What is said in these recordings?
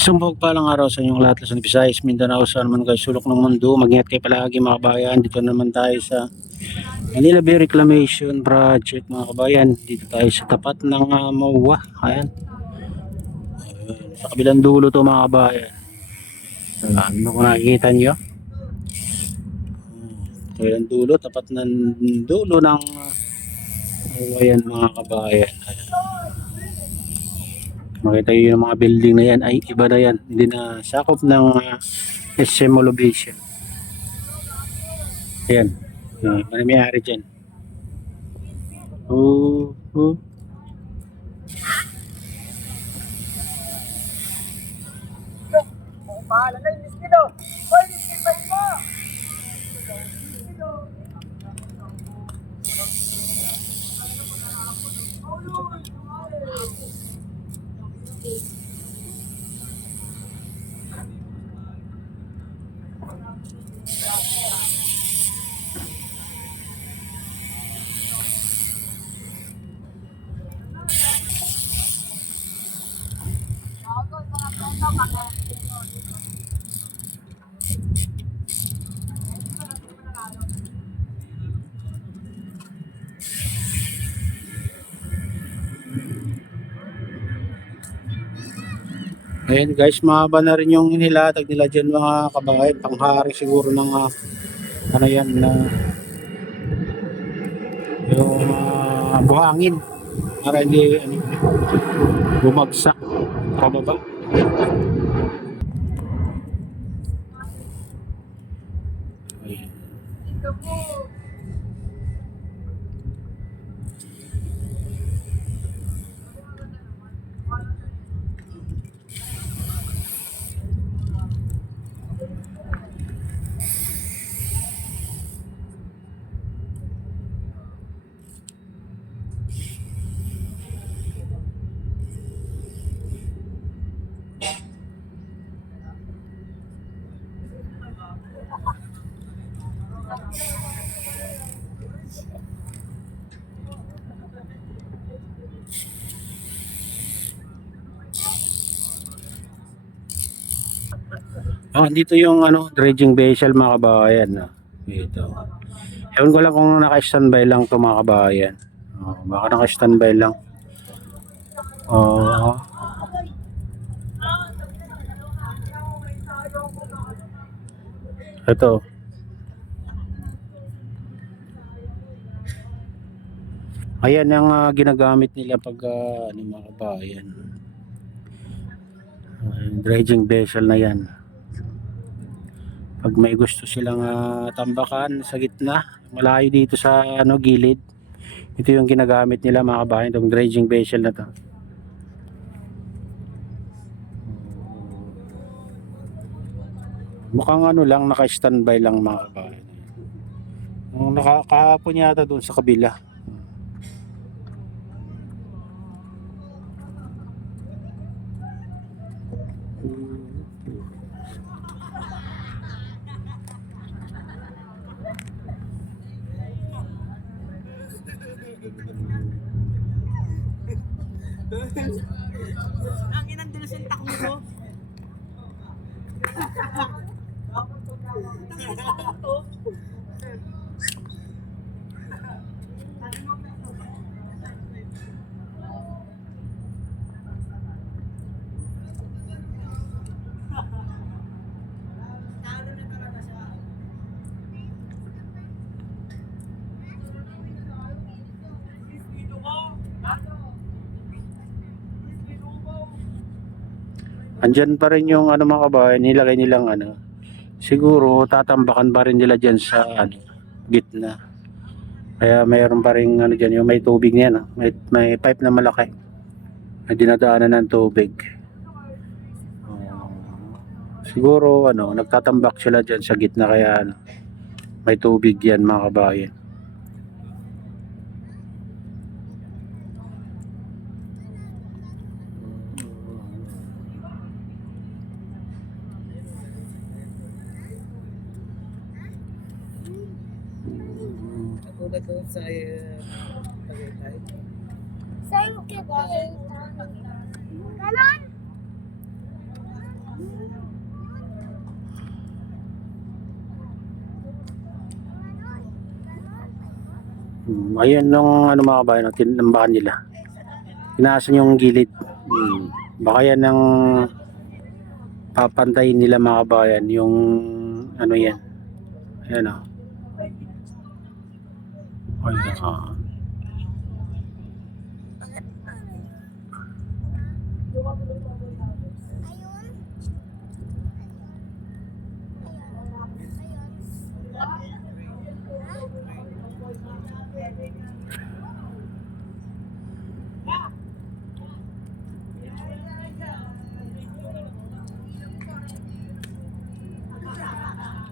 Sumbog pa lang araw sa inyong lahat, Luzon, Visayas, Mindanao, saan man kayo sulok ng mundo. Mag-ingat kayo palagi mga kabayan. Dito naman tayo sa Manila Bay Reclamation Project mga kabayan. Dito tayo sa tapat ng MOA. Ayan. Sa kabilang dulo to mga kabayan. Ano kung nakikita nyo? Kabilang dulo, tapat ng dulo ng MOA yan mga kabayan. Makita nyo yung mga building na yan ay iba na yan. Hindi na sakop ng SM Molobation. Ayan. Ano may-ari dyan? Oh, oh. Pahala na yung miskino. Hoy, miskin pa rin mo. Ayan guys, mahaba na rin yung inilatag nila dyan mga kabayan. Panghari siguro ng ano yan na yung buhangin para hindi bumagsak pababa. Ayan. Dito yung dredging vessel mga kabayan. Dito. Ewan ko lang kung naka-standby lang to mga kabayan. Baka naka-standby lang. Ito. Ayan ang ginagamit nila pag mga kabayan. Dredging vessel na yan. Pag may gusto silang tambakan sa gitna, malayo dito sa gilid, ito yung ginagamit nila mga kabayan, itong dredging vessel na to. Mukhang lang, naka-standby lang mga kabayan. Nakakahapon yata doon sa kabila. Ang inang dulos yung takbo ko. Andyan pa rin yung mga kabayan, nilagay nilang siguro tatambakan pa rin nila dyan sa gitna. Kaya mayroon pa rin dyan, yung may tubig niyan, may pipe na malaki na dinadaanan ng tubig. Siguro nagtatambak sila dyan sa gitna, kaya may tubig yan mga kabayan. Ugat doon sa Tagaytay. Saan kita? Ganon? Ayun nung ano mga kabayan, no, tinambahan nila. Tinaasan yung gilid. Baka yan ang papantayin nila mga kabayan, yung ano yan. Ayan o. Ayun,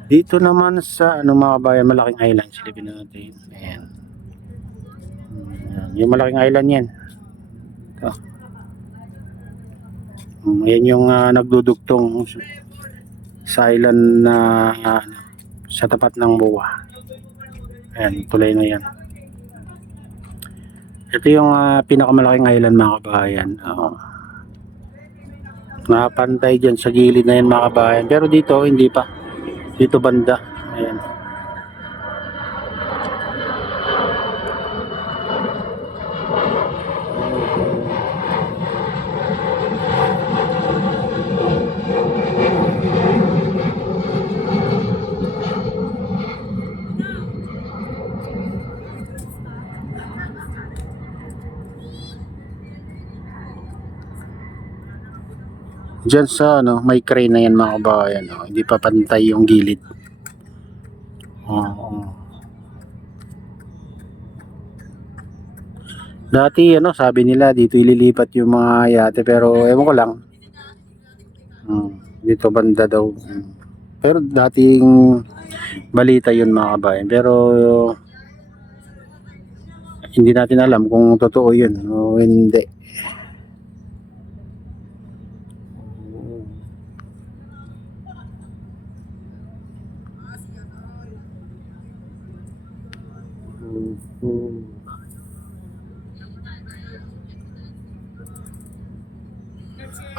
dito naman sa ano mga kabayan, malaking island. Silipin natin. Ayan. Yung malaking island yan. Ito. Ayan yung nagdudugtong sa island na sa tapat ng buwa. Ayan, tulay na yan. Ito yung pinakamalaking island mga kabayan. Napantay dyan sa gilid na yan mga kabayan. Pero dito, hindi pa. Dito banda. Ayan. Diyan sa ano, may crane na yan mga kabayan. Hindi pa pantay yung gilid. Dati ano, sabi nila dito ililipat yung mga yate pero ewan ko lang. Dito banda daw. Pero dating balita yun mga kabayan. Pero hindi natin alam kung totoo yun o hindi.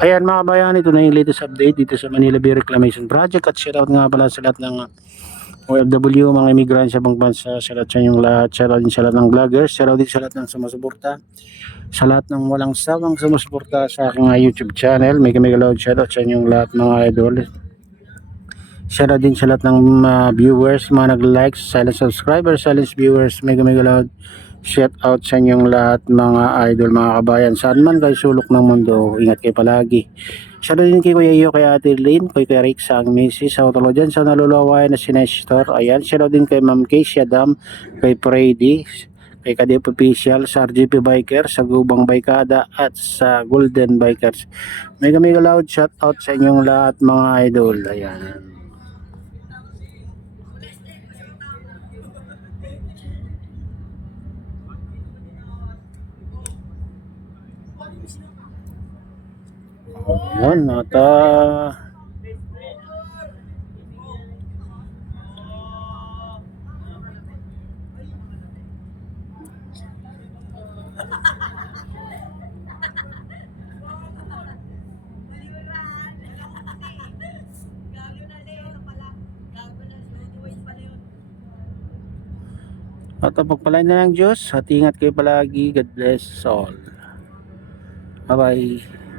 Ayan mga kabayan, ito na yung latest update dito sa Manila Bay Reclamation Project at shoutout nga pala sa lahat ng OFW, mga immigrant sa ibang bansa, shoutout sa inyong lahat, shoutout din sa lahat ng vloggers, shoutout din sa lahat ng sumusuporta, sa lahat ng walang sawang sumusuporta sa aking YouTube channel. Mega loud shoutout sa inyong lahat mga idol. Shoutout din sa lahat ng viewers, mga nag-like, silent subscribers, silent viewers, mega loud shout out sa inyong lahat mga idol, mga kabayan, saan man kayo sulok ng mundo, ingat kayo palagi. Shoutout din kay Kuya Iyo, kay Ate Lynn, kay Rick sa Mrs. sa utolo dyan sa nalulaway na si Nestor. Ayan, shoutout din kay Ma'am Casey Adam, kay Freddy, kay Kadip Official, sa RGP Biker, sa Gubang Baykada at sa Golden Bikers. Mega loud shout out sa inyong lahat mga idol. Ayan. Ayan, at pagpalain na ng Diyos at ingat kayo palagi. God bless all. Bye bye.